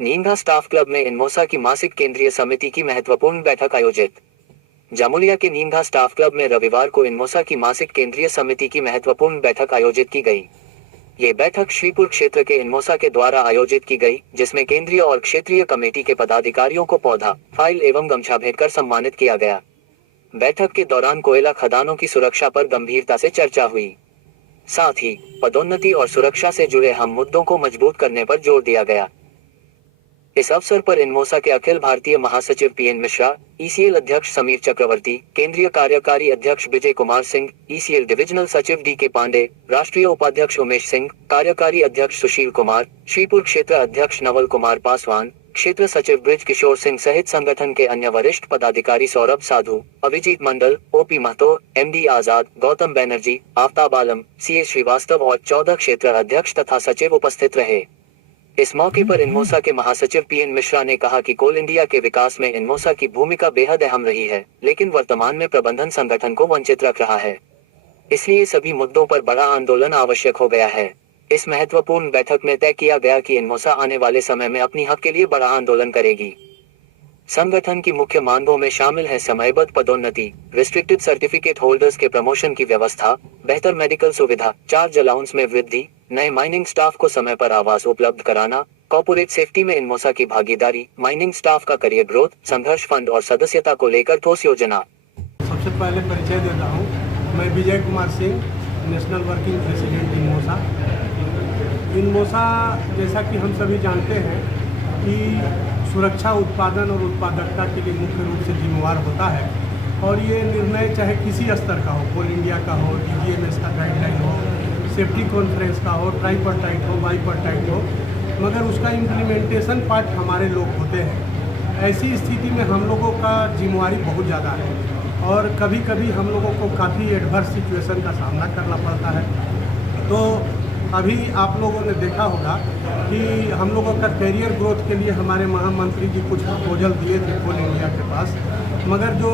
नीमधा staff club में इनमोसा की मासिक केंद्रीय समिति की महत्वपूर्ण बैठक आयोजित। जामुलिया के नीमधा स्टाफ क्लब में रविवार को इनमोसा की मासिक केंद्रीय समिति की महत्वपूर्ण बैठक आयोजित की गई। ये बैठक श्रीपुर क्षेत्र के इनमोसा के द्वारा आयोजित की गई, जिसमें केंद्रीय और क्षेत्रीय कमेटी के पदाधिकारियों को पौधा, फाइल एवं गमछा भेंट कर सम्मानित किया गया। बैठक के दौरान कोयला खदानों की सुरक्षा पर गंभीरता से चर्चा हुई। साथ ही पदोन्नति और सुरक्षा से जुड़े अहम मुद्दों को मजबूत करने पर जोर दिया गया। इस अवसर पर इनमोसा के अखिल भारतीय महासचिव पीएन मिश्रा, ईसीएल अध्यक्ष समीर चक्रवर्ती, केंद्रीय कार्यकारी अध्यक्ष विजय कुमार सिंह, ईसीएल डिविजनल सचिव डी के पांडे, राष्ट्रीय उपाध्यक्ष उमेश सिंह, कार्यकारी अध्यक्ष सुशील कुमार, श्रीपुर क्षेत्र अध्यक्ष नवल कुमार पासवान, क्षेत्र सचिव ब्रिज किशोर सिंह सहित संगठन के अन्य वरिष्ठ पदाधिकारी सौरभ साधु, अभिजीत मंडल, ओपी महतो, एमडी आजाद, गौतम बनर्जी, आफ्ताब आलम, सीए श्रीवास्तव और 14 क्षेत्र अध्यक्ष तथा सचिव उपस्थित रहे। इस मौके पर इनमोसा के महासचिव पीएन मिश्रा ने कहा कि कोल इंडिया के विकास में इनमोसा की भूमिका बेहद अहम रही है, लेकिन वर्तमान में प्रबंधन संगठन को वंचित रख रहा है। इसलिए सभी मुद्दों पर बड़ा आंदोलन आवश्यक हो गया है। इस महत्वपूर्ण बैठक में तय किया गया कि इनमोसा आने वाले समय में अपनी हक के लिए बड़ा आंदोलन करेगी। संगठन की मुख्य मांगों में शामिल है समयबद्ध पदोन्नति, रिस्ट्रिक्टेड सर्टिफिकेट होल्डर्स के प्रमोशन की व्यवस्था, बेहतर मेडिकल सुविधा, चार्ज अलाउंस में वृद्धि, नए माइनिंग स्टाफ को समय पर आवास उपलब्ध कराना, कॉर्पोरेट सेफ्टी में इनमोसा की भागीदारी, माइनिंग स्टाफ का करियर ग्रोथ, संघर्ष फंड और सदस्यता को लेकर ठोस योजना। सबसे पहले परिचय देता हूँ, मैं Vijay Kumar Singh, national working president INMOSA. INMOSA जैसा कि हम सभी जानते हैं कि सुरक्षा, उत्पादन और उत्पादकता के लिए मुख्य रूप से जिम्मेवार होता है, और ये निर्णय चाहे किसी स्तर का हो, कोल इंडिया का हो, डीजीएमएस का गाइडलाइन हो, सेफ्टी कॉन्फ्रेंस का हो, ट्राईपर्टाइट हो, बाईपर्टाइट हो, मगर उसका इम्प्लीमेंटेशन पार्ट हमारे लोग होते हैं। ऐसी स्थिति में हम लोगों का जिम्मेवारी बहुत ज़्यादा है और कभी कभी हम लोगों को काफ़ी एडवर्स सिचुएशन का सामना करना पड़ता है। तो अभी आप लोगों ने देखा होगा कि हम लोगों का करियर ग्रोथ के लिए हमारे महामंत्री जी कुछ प्रपोजल दिए थे कोल इंडिया के पास, मगर जो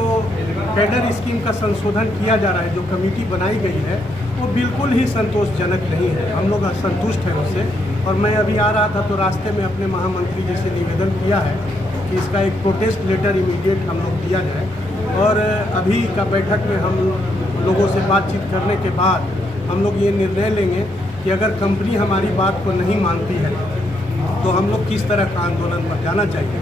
कैडर स्कीम का संशोधन किया जा रहा है, जो कमेटी बनाई गई है, वो बिल्कुल ही संतोषजनक नहीं है। हम लोग असंतुष्ट हैं उससे, और मैं अभी आ रहा था तो रास्ते में अपने महामंत्री जी से निवेदन किया है कि इसका एक प्रोटेस्ट लेटर इमीडिएट हम लोग दिया जाए। और अभी का बैठक में हम लोगों से बातचीत करने के बाद हम लोग ये निर्णय लेंगे कि अगर कंपनी हमारी बात को नहीं मानती है तो हम लोग किस तरह का आंदोलन पर जाना चाहिए।